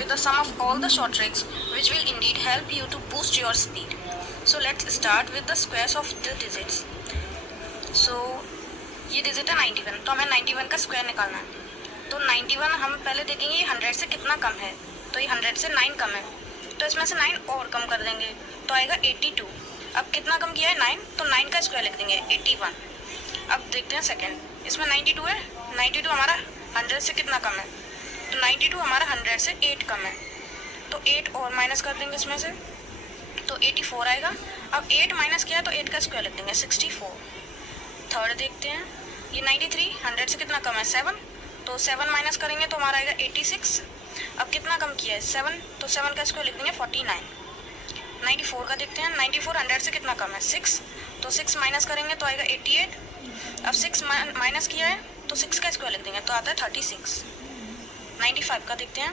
with the sum of all the short tricks which will indeed help you to boost your speed. So let's start with the squares of the digits. So ये digit है 91, तो हमें 91 का square निकालना है। तो 91 हम पहले देखेंगे ये 100 से कितना कम है, तो ये 100 से 9 कम है, तो इसमें से 9 और कम कर देंगे तो आएगा 82। अब कितना कम किया है 9, तो 9 का स्क्वायर लिख देंगे 81। अब देखते हैं सेकंड, इसमें 92 है, 92 हमारा 100 से कितना कम है, तो 92 हमारा 100 से 8 कम है, तो 8 और माइनस कर देंगे इसमें से, तो 84 आएगा। अब 8 माइनस किया तो 8 का स्क्वायर लिख देंगे 64। थर्ड देखते हैं, ये 93 100 से कितना कम है 7, तो 7 माइनस करेंगे तो हमारा आएगा 86। अब कितना कम किया है 7, तो 7 का स्क्वायर लिख देंगे 49। 94 का देखते हैं, 94 100 से कितना कम है 6, तो 6 माइनस करेंगे तो आएगा 88। अब 6 माइनस किया है तो 6 का स्क्वायर लिख देंगे तो आता है 36। 95 का देखते हैं,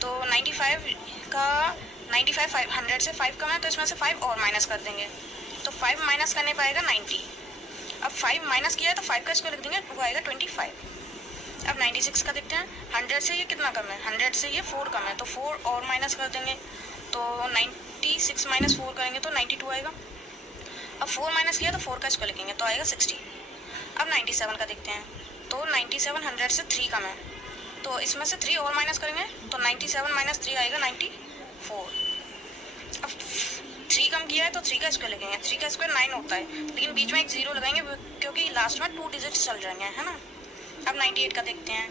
तो 95 का 95 100 से 5 कम है, तो इसमें से 5 और माइनस कर देंगे, तो 5 माइनस करने पाएगा 90। अब 5 माइनस किया है तो 5 का स्क्वायर लिख देंगे, वो आएगा 25। अब 96 का देखते हैं, 100 से ये कितना कम है, 100 से ये 4 कम है, तो 4 और माइनस कर देंगे, तो 96 माइनस 4 करेंगे तो 92 आएगा। अब 4 माइनस किया तो 4 का स्क्वायर लिखेंगे तो आएगा 60। अब 97 का देखते हैं, तो 97 100 से 3 कम है, तो इसमें से 3 और माइनस करेंगे तो 97 माइनस 3 आएगा 94। अब 3 कम किया है तो 3 का स्क्वायर लिखेंगे, 3 का स्क्वायर 9 होता है, लेकिन बीच में एक 0 लगाएंगे क्योंकि लास्ट में 2 डिजिट्स चल जाएंगे, है ना। अब 98 का देखते हैं,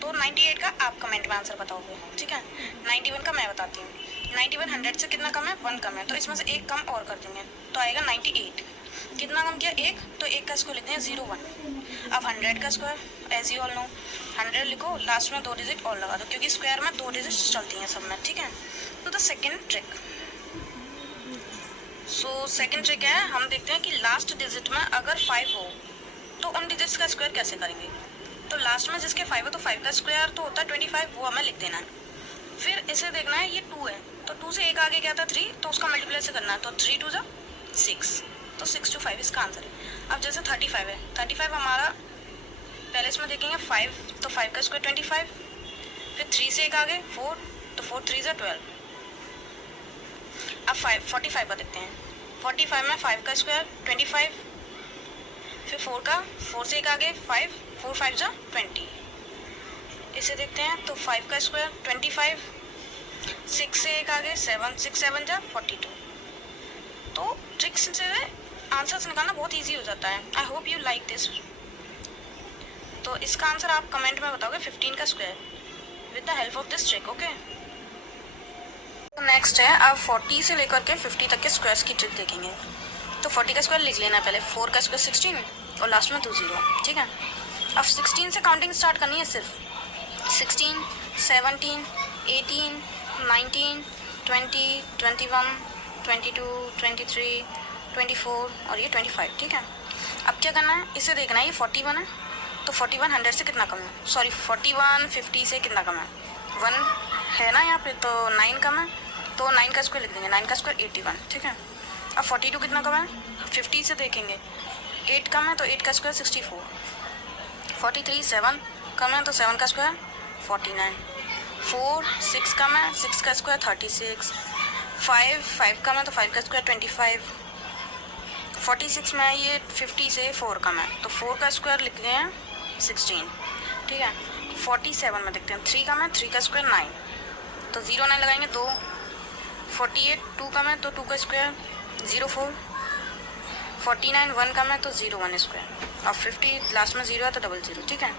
तो 98 का आप कमेंट में आंसर बताओगे, ठीक है। 91 का मैं बताती हूँ। 91 100 से कितना कम है 1 कम है, तो इसमें से 1 कम और कर देंगे तो आएगा 98। कितना कम किया 1, तो 1 का स्क्वायर लिखते हैं 01। अब 100 का square as you all know 100 लिखो, लास्ट में 2 डिजिट और लगा दो क्योंकि स्क्वायर में 2 डिजिट चलती हैं सब में, ठीक है। तो the second trick, so second trick है, हम देखते हैं कि लास्ट डिजिट में अगर 5 हो तो उन डिजिट्स का स्क्वायर कैसे करेंगे। तो लास्ट में जिसके 5 हो तो 5 का स्क्वायर तो होता है 25, वो हमें लिख देना है। फिर इसे देखना है, ये 2 है तो 2 से एक आगे क्या था 3, तो उसका मल्टीप्लाई से करना है, तो 3 2 जा 6, तो 6 to 5 इसका आंसर है। अब जैसे 35 है, 35 हमारा पहले इसमें देखेंगे 5, तो 5 का स्क्वायर 25, फिर 3 से एक आगे 4, तो 4 3 जा 12। अब 45 का देखते हैं, 45 में 5 का स्क्वायर 25, फिर 4 से एक आगे 5, 4 5 जा 20। इसे देखते हैं, तो 5 का स्क्वायर 25, 6 से एक आगे 7, 6 7 जा 42। तो ट्रिक्स से आंसर्स निकालना बहुत इजी हो जाता है। I hope you like this. तो इसका आंसर आप कमेंट में बताओगे 15 का square with the help of this trick, okay. Next है, आप 40 से लेकर के 50 तक के स्क्वायर्स की ट्रिक देखेंगे। तो 40 का स्क्वायर लिख लेना है पहले, 4 का स्क्वायर 16 और लास्ट में 2 0, ठीक है। अब 16 से काउंटिंग स्टार्ट करनी है सिर्फ, 16 17 18 19 20 21 22 23 24 और ये 25, ठीक है। अब क्या करना है, इसे देखना है, ये 41 है तो 41 100 से कितना कम है, सॉरी 41 50 से कितना कम है, 1 है ना यहाँ पे, तो 9 कम है, तो 9 का स्क्वायर लिख देंगे, 9 का स्क्वायर 81, ठीक है। अब 42 कितना कम है, 50 से देखेंगे 8 कम है, तो 8 का स्क्वायर 64। 43 7 कम है, तो 7 का स्क्वायर 49। 4 6 कम है, 6 का स्क्वायर 36। 5 कम है, तो 5 का स्क्वायर 25। 46 में ये 50 से 4 कम है, तो 4 का स्क्वायर लिख रहे हैं 16, ठीक है। 47 में देखते हैं, 3 कम है, 3 का स्क्वायर 9, तो 0 9 लगाएंगे 2। 48 2 कम है, तो 2 का स्क्वायर 04। 49 1 कम है, तो 0 1 स्क्वायर। और 50 लास्ट में 0 है तो 00, ठीक है।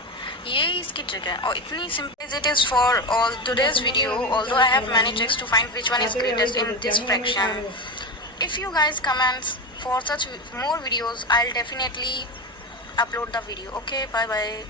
ये इसकी ट्रिक है और इतनी simple it is for all today's video, although I have many tricks to find which one is greatest in this fraction. If you guys comments for such more videos, I'll definitely upload the video. Okay, bye bye.